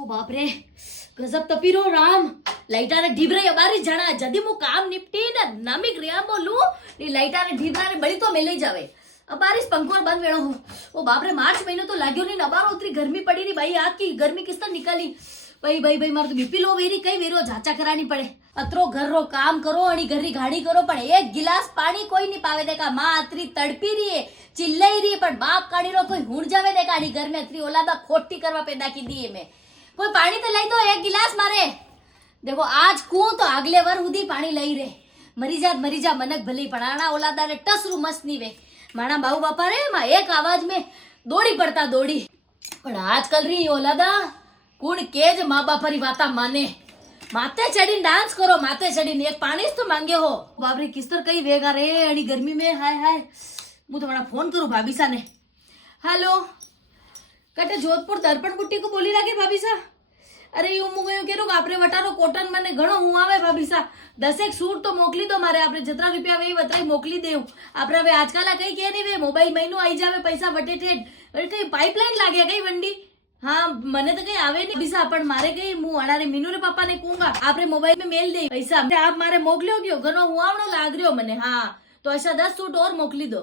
ओ बाप रे गजब तपीरो राम लाइटारे ढीबरे अबारी जणा जदी मु काम निपटी ने नामिक रिया बोलू नी लाइटारे ढीबराने बળી તો મેલી જાવે अबारीस पंखोर बंद वेणो ओ बाप रे मार्च महीनो तो लाग्यो नहीं अबारो उतरी गर्मी पड़ी रही भाई आज की गर्मी किस तरह निकाली भाई भाई भाई मारे तो बीपी लो वेरी कई वेरो जाचा करानी पड़े अतरो घर रो काम करो आणि घर री गाड़ी करो पण एक गिलास पानी कोई नहीं पावे देका मां अतरी तड़पी रही है चिल्लाई रही है पण बाप काढ़ी रो कोई हुण जावे देका आणि घर में अतरी ओलादा खोटी करवा पैदा की दी है मैं कोई पानी तो लाई दो एक गिलास मारे देखो आज कू तो आगले वर हुदी पानी लई रे मरी जा मनक भले पण ओलादा रे टसरू मस्त नी वे माना बाबू बापा रे मां एक आवाज में दौड़ी पड़ता दौड़ी पण आजकल री ओलादा कुण केज माँ बाप री बाता माने माते चढ़ी डांस करो माते चढ़ी एक पानी तो मांगे हो बाबरे किस्तर कई वेगा रे अड़ी गर्मी में हाय हाय मु तुम्हारा फोन करूं भाभी सा ने हेलो कटे जोधपुर दर्पण बुट्टी को बोली लागे भाभी सा अरे यू मु गयो केरो आपरे वटारो कॉटन मने घणो हूं आवे भाभी सा 10 एक सूट तो मोकली दो मारे आपरे जतरा रुपया वे वतराई मोकली देऊ आपरे હવે આજકાલ કઈ કે ની વે મોબાઈલ મહિનો આવી જાવે પૈસા વટેઠે અરે કઈ પાઇપલાઇન લાગે કઈ વંડી हाँ मने तो कहीं आवे नहीं बीसा पण मारे कहीं मु अणारे मीनू रे पापा ने कहूंगा आपरे मोबाइल में मेल दे पैसा आप मारे मोकलियो गयो घणो हुआवणो लाग रह्यो मने हाँ तो ऐसा 10 सूट और मोकली दो।